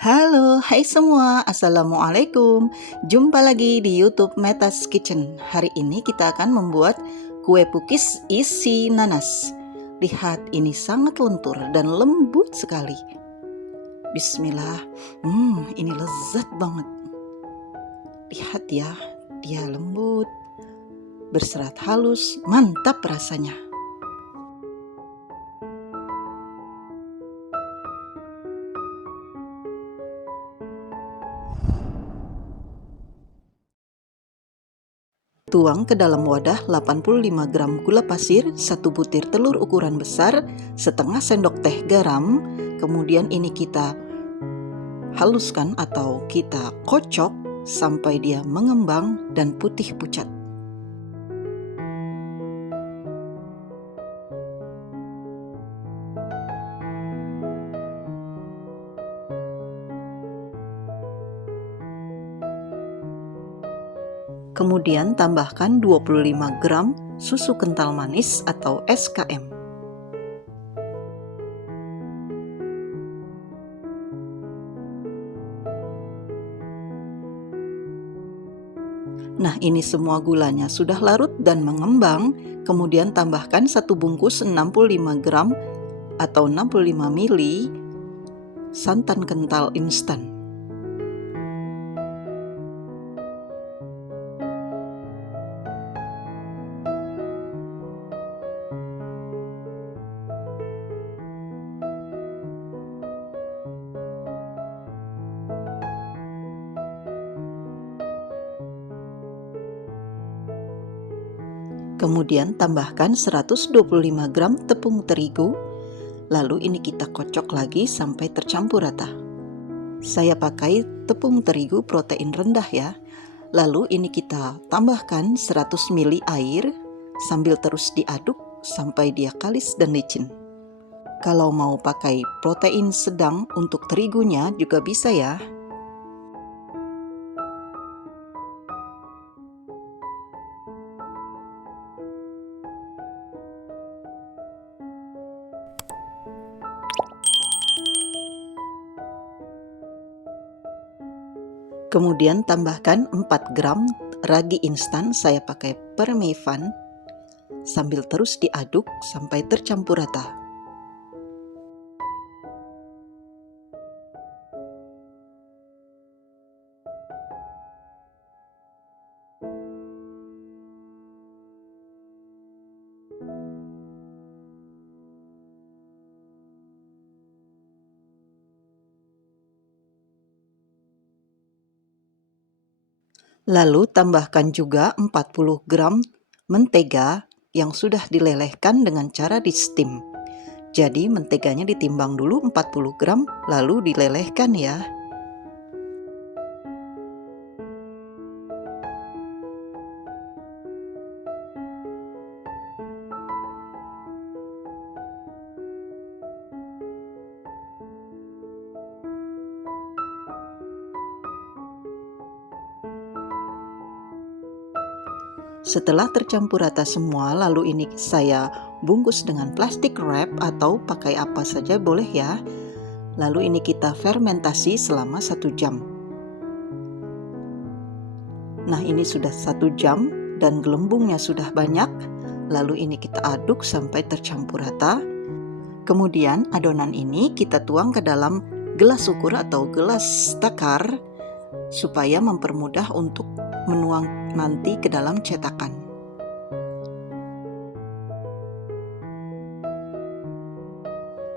Halo, hai semua, Assalamualaikum. Jumpa lagi di YouTube Meta's Kitchen. Hari ini kita akan membuat kue pukis isi nanas. Lihat, ini sangat lentur dan lembut sekali. Bismillah, ini lezat banget. Lihat ya, dia lembut, berserat halus, mantap rasanya. Tuang ke dalam wadah 85 gram gula pasir, 1 butir telur ukuran besar, setengah sendok teh garam. Kemudian ini kita haluskan atau kita kocok sampai dia mengembang dan putih pucat. Kemudian tambahkan 25 gram susu kental manis atau SKM. Nah, ini semua gulanya sudah larut dan mengembang. Kemudian tambahkan 1 bungkus 65 gram atau 65 ml santan kental instan. Kemudian tambahkan 125 gram tepung terigu. Lalu ini kita kocok lagi sampai tercampur rata. Saya pakai tepung terigu protein rendah ya. Lalu ini kita tambahkan 100 ml air sambil terus diaduk sampai dia kalis dan licin. Kalau mau pakai protein sedang untuk terigunya juga bisa ya. Kemudian tambahkan 4 gram ragi instan, saya pakai Permefan, sambil terus diaduk sampai tercampur rata. Lalu tambahkan juga 40 gram mentega yang sudah dilelehkan dengan cara di steam. Jadi menteganya ditimbang dulu 40 gram lalu dilelehkan ya. Setelah tercampur rata semua, lalu ini saya bungkus dengan plastik wrap atau pakai apa saja boleh ya. Lalu ini kita fermentasi selama 1 jam. Nah, ini sudah 1 jam dan gelembungnya sudah banyak. Lalu ini kita aduk sampai tercampur rata. Kemudian adonan ini kita tuang ke dalam gelas ukur atau gelas takar supaya mempermudah untuk menuang nanti ke dalam cetakan.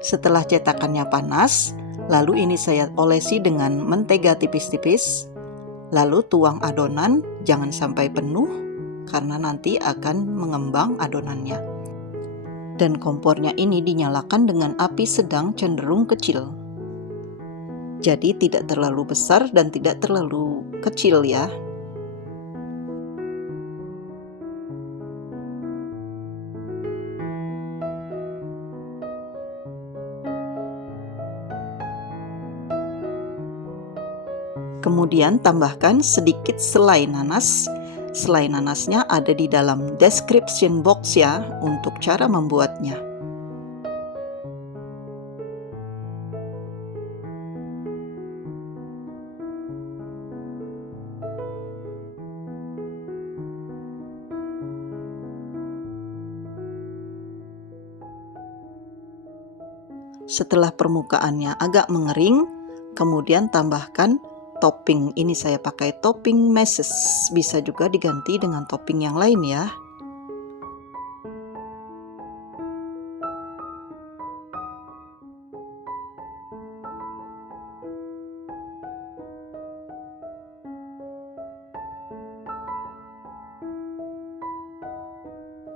Setelah cetakannya panas, lalu ini saya olesi dengan mentega tipis-tipis. Lalu tuang adonan, jangan sampai penuh karena nanti akan mengembang adonannya. Dan kompornya ini dinyalakan dengan api sedang cenderung kecil. Jadi tidak terlalu besar dan tidak terlalu kecil ya. Kemudian tambahkan sedikit selai nanas. Selai nanasnya ada di dalam description box ya untuk cara membuatnya. Setelah permukaannya agak mengering, kemudian tambahkan topping. Ini saya pakai topping meses, bisa juga diganti dengan topping yang lain ya.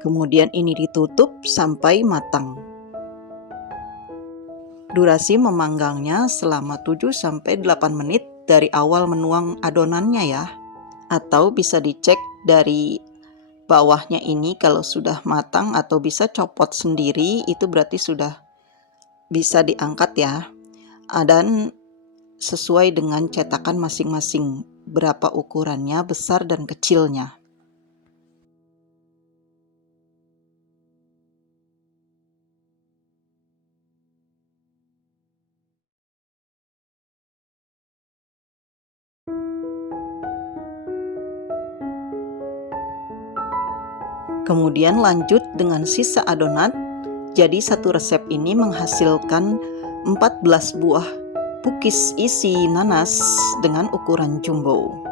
Kemudian ini ditutup sampai matang. Durasi memanggangnya selama 7-8 menit dari awal menuang adonannya ya. Atau bisa dicek dari bawahnya ini kalau sudah matang, atau bisa copot sendiri, itu berarti sudah bisa diangkat ya. Dan sesuai dengan cetakan masing-masing, berapa ukurannya, besar dan kecilnya. Kemudian lanjut dengan sisa adonan. Jadi satu resep ini menghasilkan 14 buah cookies isi nanas dengan ukuran jumbo.